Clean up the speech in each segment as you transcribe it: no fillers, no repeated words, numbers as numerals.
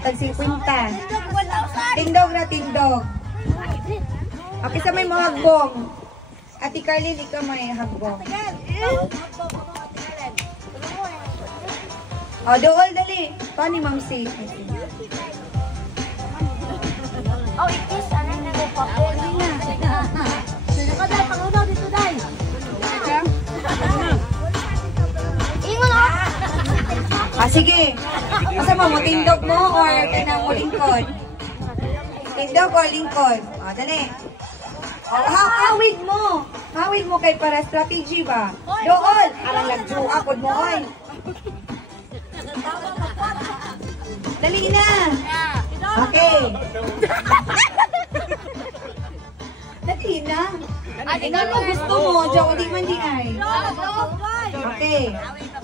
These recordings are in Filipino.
tag 50. Tindog na tindog. Okay, sa may mga hagbong. Ate Carlin, ikaw may hagbong. O, dool, dali. Paano Ma'am C? Oh, it is. Ano na ko papel na. Sino ka dahil? Pangunaw dito dahil. Ingon o. Ah, sige. Asa mo, tindog mo or kanang mo lingkod? Tindog or lingkod? O, dali. Hawid mo. Hawid mo kay para strategy ba? Dool. Alang lagjuka pod mo oy. Dali na. Okay. Dali na. Ikaw mo gusto mo, Diyo, di man di ay. Okay.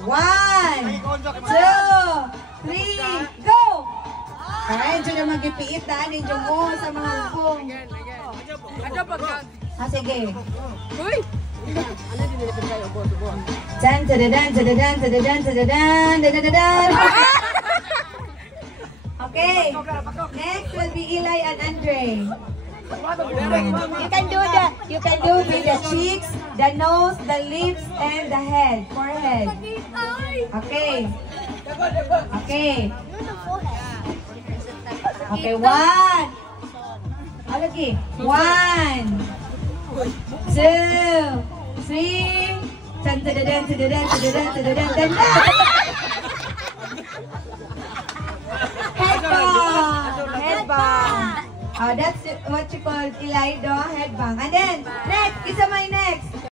1, 2, 3, go! Ay, Diyo na mag-ipiit na. Diyo mo sa mga hukong. Ah, sige. Dan, tadadan, tadadan, tadadan, tadadan, tadadan. Okay. Next will be Eli and Andre. You can do with the cheeks, the nose, the lips, and the head, forehead. Okay. Okay. Okay, 1. Lagi. 1, 2, 3. Tan tadadan, tadadan, tadadan, tadadan, tadadan. Headbang. Headbang. That's what you call Eli do, headbang. And then, next, isa may next.